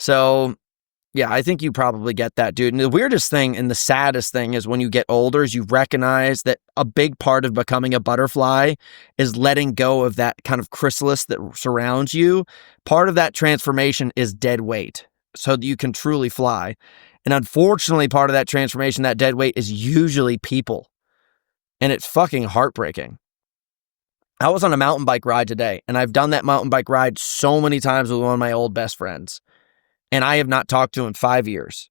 So yeah, I think you probably get that, dude. And the weirdest thing and the saddest thing is when you get older is you recognize that a big part of becoming a butterfly is letting go of that kind of chrysalis that surrounds you. Part of that transformation is dead weight so that you can truly fly. And unfortunately, part of that transformation, that dead weight, is usually people. And it's fucking heartbreaking. I was on a mountain bike ride today, and I've done that mountain bike ride so many times with one of my old best friends. And I have not talked to him in 5 years.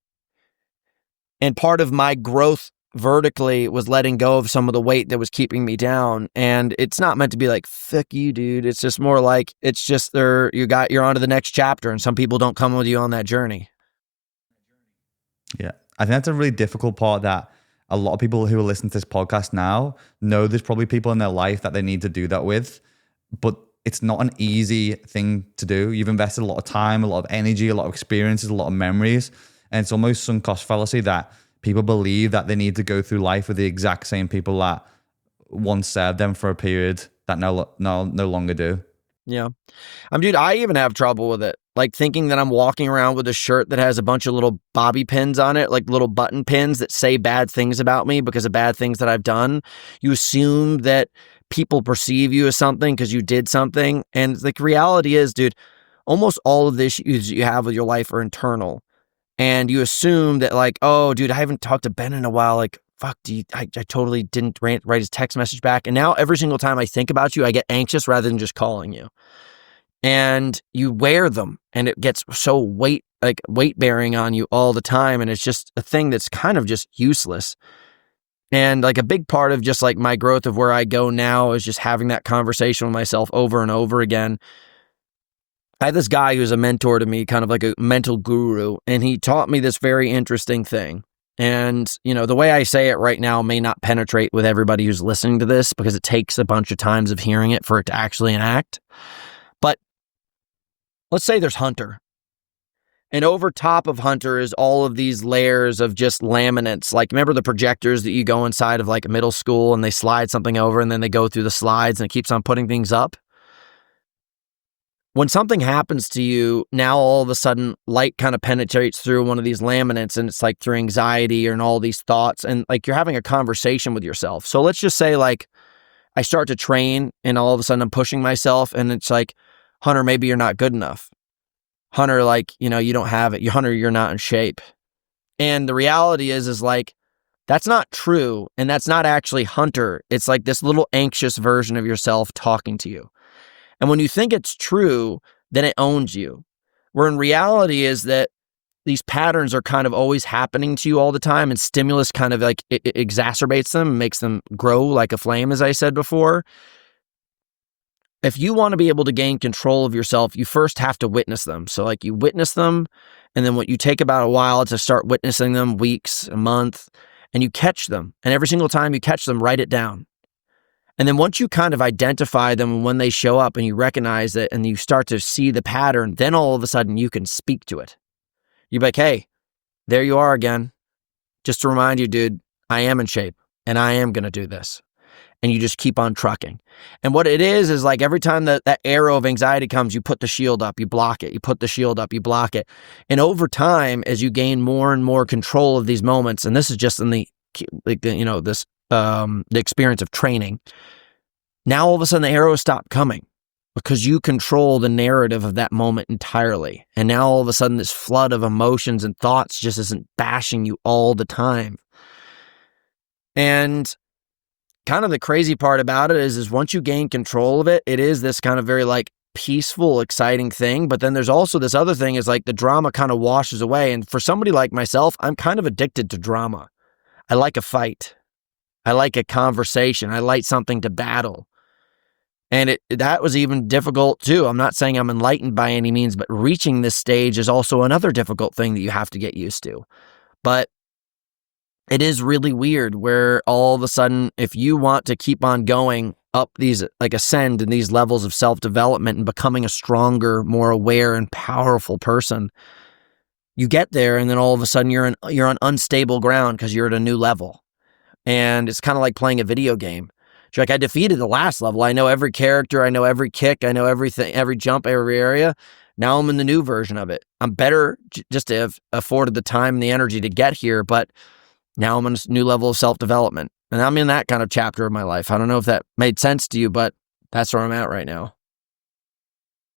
And part of my growth vertically was letting go of some of the weight that was keeping me down. And it's not meant to be like, fuck you, dude. It's just more like, it's just you're on to the next chapter, and some people don't come with you on that journey. Yeah. I think that's a really difficult part that a lot of people who are listening to this podcast now know there's probably people in their life that they need to do that with, but it's not an easy thing to do. You've invested a lot of time, a lot of energy, a lot of experiences, a lot of memories. And it's almost sunk cost fallacy that people believe that they need to go through life with the exact same people that once served them for a period that no longer do. Yeah. Dude, I even have trouble with it. Like thinking that I'm walking around with a shirt that has a bunch of little bobby pins on it, like little button pins that say bad things about me because of bad things that I've done. You assume that people perceive you as something because you did something. And the reality is, dude, almost all of the issues you have with your life are internal. And you assume that like, oh, dude, I haven't talked to Ben in a while. Like, fuck, I totally didn't write his text message back. And now every single time I think about you, I get anxious rather than just calling you. And you wear them and it gets so weight bearing on you all the time. And it's just a thing that's kind of just useless. And like a big part of just like my growth of where I go now is just having that conversation with myself over and over again. I had this guy who's a mentor to me, kind of like a mental guru, and he taught me this very interesting thing. And, you know, the way I say it right now may not penetrate with everybody who's listening to this because it takes a bunch of times of hearing it for it to actually enact. But let's say there's Hunter. And over top of Hunter is all of these layers of just laminates. Like, remember the projectors that you go inside of like a middle school and they slide something over and then they go through the slides and it keeps on putting things up? When something happens to you, now all of a sudden light kind of penetrates through one of these laminates and it's like through anxiety and all these thoughts and like you're having a conversation with yourself. So let's just say like I start to train and all of a sudden I'm pushing myself and it's like, Hunter, maybe you're not good enough. Hunter, like, you know, you don't have it. Hunter, you're not in shape. And the reality is like, that's not true. And that's not actually Hunter. It's like this little anxious version of yourself talking to you. And when you think it's true, then it owns you. Where in reality is that these patterns are kind of always happening to you all the time, and stimulus kind of like it exacerbates them, makes them grow like a flame, as I said before. If you want to be able to gain control of yourself, you first have to witness them. So like you witness them, and then what you take about a while to start witnessing them, weeks, a month, and you catch them. And every single time you catch them, write it down. And then once you kind of identify them when they show up and you recognize it and you start to see the pattern, then all of a sudden you can speak to it. You're like, hey, there you are again. Just to remind you, dude, I am in shape and I am going to do this. And you just keep on trucking. And what it is like every time that arrow of anxiety comes, you put the shield up, you block it, you put the shield up, you block it. And over time, as you gain more and more control of these moments, and this is just in the experience of training, now all of a sudden the arrows stop coming because you control the narrative of that moment entirely. And now all of a sudden this flood of emotions and thoughts just isn't bashing you all the time. And kind of the crazy part about it is once you gain control of it, it is this kind of very like peaceful, exciting thing. But then there's also this other thing is like the drama kind of washes away. And for somebody like myself, I'm kind of addicted to drama. I like a fight. I like a conversation. I like something to battle. And that was even difficult too. I'm not saying I'm enlightened by any means, but reaching this stage is also another difficult thing that you have to get used to. But it is really weird where all of a sudden, if you want to keep on going up these, like ascend in these levels of self-development and becoming a stronger, more aware and powerful person, you get there and then all of a sudden you're on unstable ground because you're at a new level. And it's kind of like playing a video game. It's like I defeated the last level. I know every character. I know every kick. I know everything, every jump, every area. Now I'm in the new version of it. I'm better just to have afforded the time and the energy to get here, but now I'm on a new level of self-development. And I'm in that kind of chapter of my life. I don't know if that made sense to you, but that's where I'm at right now.